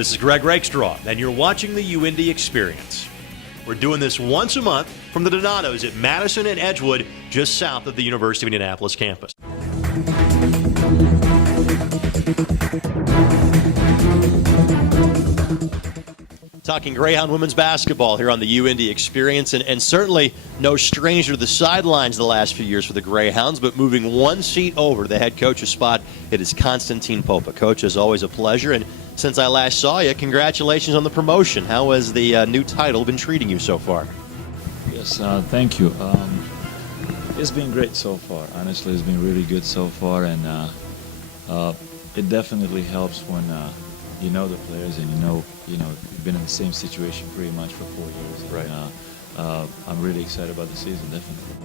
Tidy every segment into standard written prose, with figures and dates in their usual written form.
This is Greg Rakestraw, and you're watching the UIndy Experience. We're doing this once a month from the Donatos at Madison and Edgewood, just south of the University of Indianapolis campus. Talking Greyhound women's basketball here on the UIndy Experience, and certainly no stranger to the sidelines the last few years for the Greyhounds, but moving one seat over to the head coach's spot, it is Konstantin Popa. Coach, it's always a pleasure, and since I last saw you, congratulations on the promotion. How has the new title been treating you so far? Yes, thank you. It's been great so far. Honestly, it's been really good so far, and it definitely helps when you know the players and you know you've been in the same situation pretty much for 4 years. And, right. I'm really excited about the season, definitely.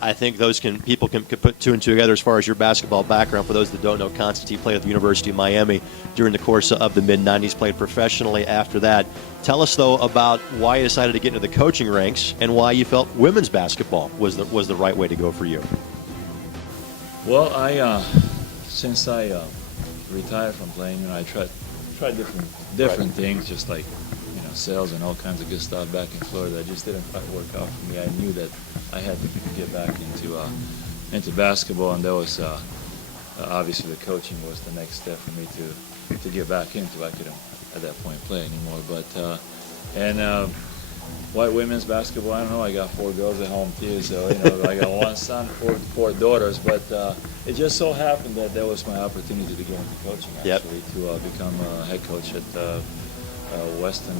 I think people can put two and two together as far as your basketball background. For those that don't know, Konstantin played at the University of Miami during the course of the mid-'90s, played professionally after that. Tell us, though, about why you decided to get into the coaching ranks and why you felt women's basketball was the right way to go for you. Well, since I retired from playing, I tried different things, just like sales and all kinds of good stuff back in Florida. It just didn't quite work out for me. I knew that I had to get back into basketball, and that was obviously the coaching was the next step for me to get back into. I couldn't at that point play anymore, but white women's basketball, I don't know. I got 4 girls at home too, so I got 1 son, 4 daughters. But it just so happened that was my opportunity to get into coaching. Actually, to become a head coach at Weston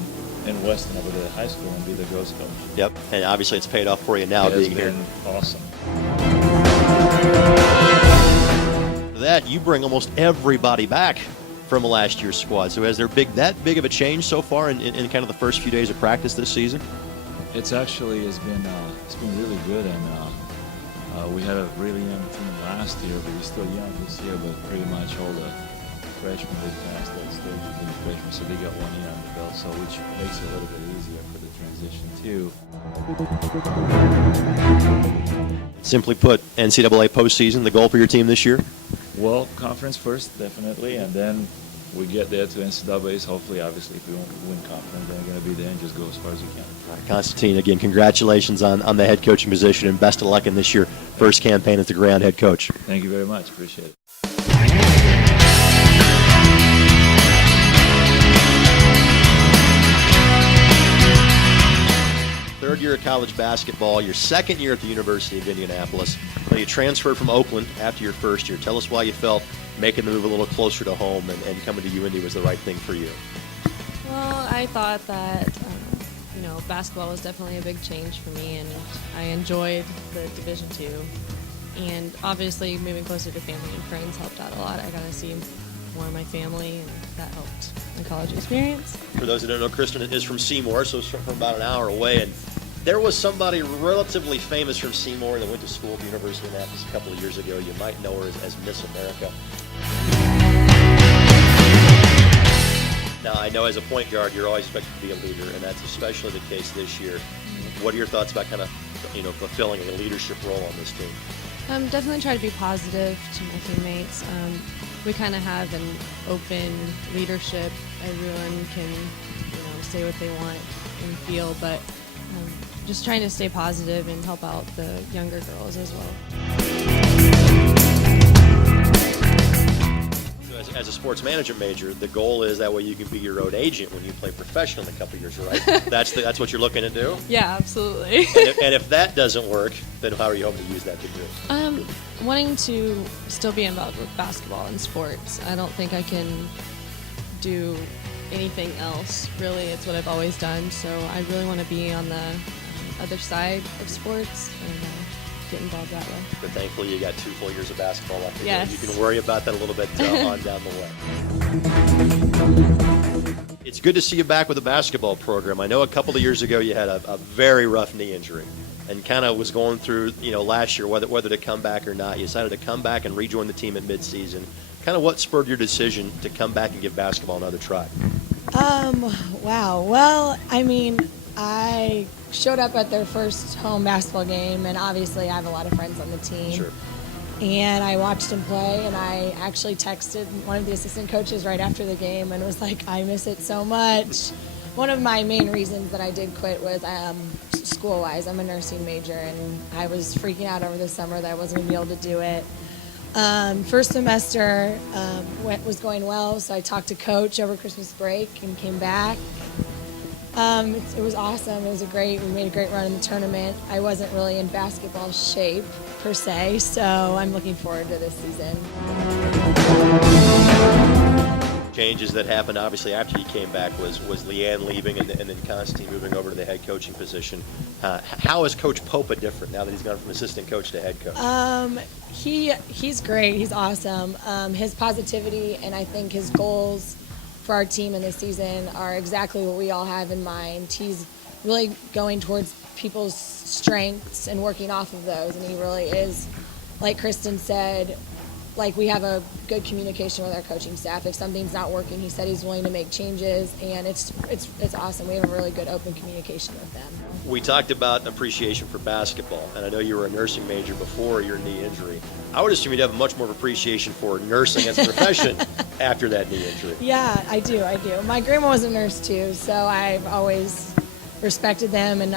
over there at high school and be the girls coach. Yep, and obviously it's paid off for you now being here. It's been awesome. That you bring almost everybody back from last year's squad. So has there that big of a change so far in kind of the first few days of practice this season? It's been really good, and we had a really young team last year, but we're still young this year. But pretty much all the freshmen they passed that stage of being freshmen, so they got 1 year on the belt, so which makes it a little bit easier for the transition too. Simply put, NCAA postseason, the goal for your team this year? Well, conference first, definitely, and then we get there to NCAAs. Hopefully, obviously, if we win conference, then we're going to be there and just go as far as we can. All right, Konstantin, again, congratulations on the head coaching position, and best of luck in this year first campaign as the Greyhound head coach. Thank you very much. Appreciate it. Third year of college basketball, your second year at the University of Indianapolis. Well, you transferred from Oakland after your first year. Tell us why you felt making the move a little closer to home and coming to UIndy was the right thing for you. Well, I thought that basketball was definitely a big change for me, and I enjoyed the Division II. And obviously, moving closer to family and friends helped out a lot. I got to see more of my family, and that helped my college experience. For those that don't know, Kristen is from Seymour, so it's from about an hour away. And there was somebody relatively famous from Seymour that went to school at the University of Indianapolis a couple of years ago. You might know her as Miss America. Now, I know as a point guard, you're always expected to be a leader, and that's especially the case this year. What are your thoughts about kind of, fulfilling a leadership role on this team? Definitely try to be positive to my teammates. We kind of have an open leadership. Everyone can, say what they want and feel, but just trying to stay positive and help out the younger girls as well. As a sports management major, the goal is that way you can be your own agent when you play professional in a couple of years, right? That's what you're looking to do? Yeah, absolutely. And if that doesn't work, then how are you hoping to use that degree? Wanting to still be involved with basketball and sports. I don't think I can do anything else, really. It's what I've always done, so I really want to be on the other side of sports and get involved that way. But thankfully, you got 2 full years of basketball left. Yes. You can worry about that a little bit on down the way. It's good to see you back with the basketball program. I know a couple of years ago you had a very rough knee injury and kind of was going through, last year whether to come back or not. You decided to come back and rejoin the team at midseason. Kind of what spurred your decision to come back and give basketball another try? Wow. Well, I showed up at their first home basketball game, and obviously I have a lot of friends on the team. Sure. and I watched him play, and I actually texted one of the assistant coaches right after the game and was like, I miss it so much. One of my main reasons that I did quit was school-wise. I'm a nursing major, and I was freaking out over the summer that I wasn't going to be able to do it. First semester was going well, so I talked to Coach over Christmas break and came back. It was awesome. We made a great run in the tournament. I wasn't really in basketball shape per se, so I'm looking forward to this season. Changes that happened obviously after you came back was Leanne leaving and then Constantine moving over to the head coaching position. How is Coach Popa different now that he's gone from assistant coach to head coach? He's great. He's awesome. His positivity and I think his goals for our team in this season are exactly what we all have in mind. He's really going towards people's strengths and working off of those, and he really is, like Kristen said, like we have a good communication with our coaching staff. If something's not working, he said he's willing to make changes, and it's awesome. We have a really good open communication with them. We talked about appreciation for basketball, and I know you were a nursing major before your knee injury. I would assume you'd have much more of appreciation for nursing as a profession after that knee injury. Yeah, I do. My grandma was a nurse too, so I've always respected them, and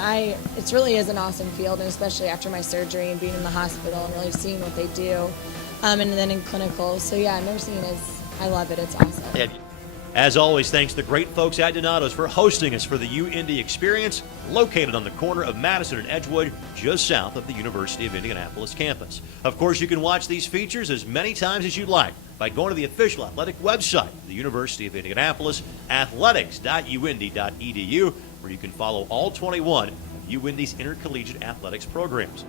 it really is an awesome field, and especially after my surgery and being in the hospital and really seeing what they do. And then in clinical. So yeah, nursing I love it. It's awesome. And as always, thanks to the great folks at Donato's for hosting us for the UIndy Experience, located on the corner of Madison and Edgewood, just south of the University of Indianapolis campus. Of course, you can watch these features as many times as you'd like by going to the official athletic website, the University of Indianapolis, athletics.uindy.edu, where you can follow all 21 of UIndy's intercollegiate athletics programs.